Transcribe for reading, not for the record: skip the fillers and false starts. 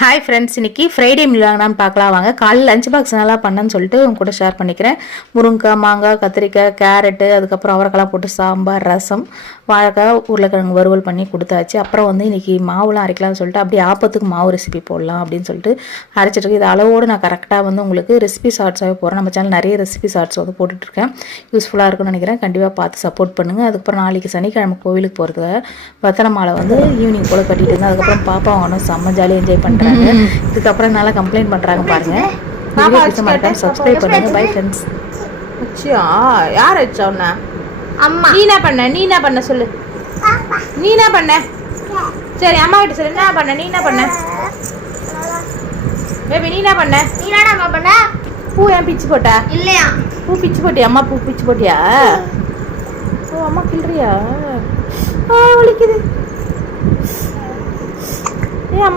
Hi friends, இன்னைக்கு Friday மீலான்னு பார்க்கலாம் வாங்க. காலையில் லஞ்ச் பாக்ஸ் நல்லா பண்ணேன்னு சொல்லிட்டு உங்க கூட ஷேர் பண்ணிக்கிறேன். முருங்கைக்காய், மாங்காய், கத்திரிக்காய், கேரட்டு, அதுக்கப்புறம் அவரைக்காய் போட்டு சாம்பார், ரசம், வாழைக்காய், உருளைக்கிழங்கு வறுவல் பண்ணி கொடுத்தாச்சு. அப்புறம் இன்னைக்கு மாவுலாம் அரைக்கலாம்னு சொல்லிட்டு அப்படியே ஆப்பத்துக்கு மாவு ரெசிபி போடலாம் அப்படின்னு சொல்லிட்டு அரைச்சிட்டு இது அளவோடு நான் கரெக்டாக உங்களுக்கு ரெசிபி ஷார்ட்ஸாகவே போகிறேன். நம்ம சேனல் நிறைய ரெசிபி ஷார்ட்ஸ் போட்டுட்ருக்கேன். யூஸ்ஃபுல்லாக இருக்குன்னு நினைக்கிறேன். கண்டிப்பாக பார்த்து சப்போர்ட் பண்ணுங்கள். அதுக்கப்புறம் நாளைக்கு சனிக்கிழமை கோவிலுக்கு போகிறதுக்கு பத்திர மாலை ஈவினிங் போல் கட்டிட்டு இருந்தேன். அதுக்கப்புறம் பாப்பா வாங்கணும், செம்ம ஜாலியாக என்ஜாய் பண்ணுறேன். இதுக்கப்புறம் நல்லா கம்ப்ளைண்ட் பண்றாங்க பாருங்க. வீடியோ பிடிச்ச மறக்காம சப்ஸ்கிரைப் பண்ணுங்க. Bye friends. அச்சியா யார் அச்சோன்னா அம்மா நீ என்ன பண்ண சொல்லு. நீ என்ன பண்ண? சரி அம்மா கிட்ட சொல்லு. என்ன பண்ண? நீ என்ன பண்ண பேபி? நீ என்ன பண்ண? நீ என்னடா பண்ண? பூ ஏன் பிச்சு போட்டா? இல்லையா பூ பிச்சு போட்டியா? அம்மா பூ பிச்சு போட்டியா? ஓ அம்மா கிள்றியா? வலிக்குது. ஏ அம்மா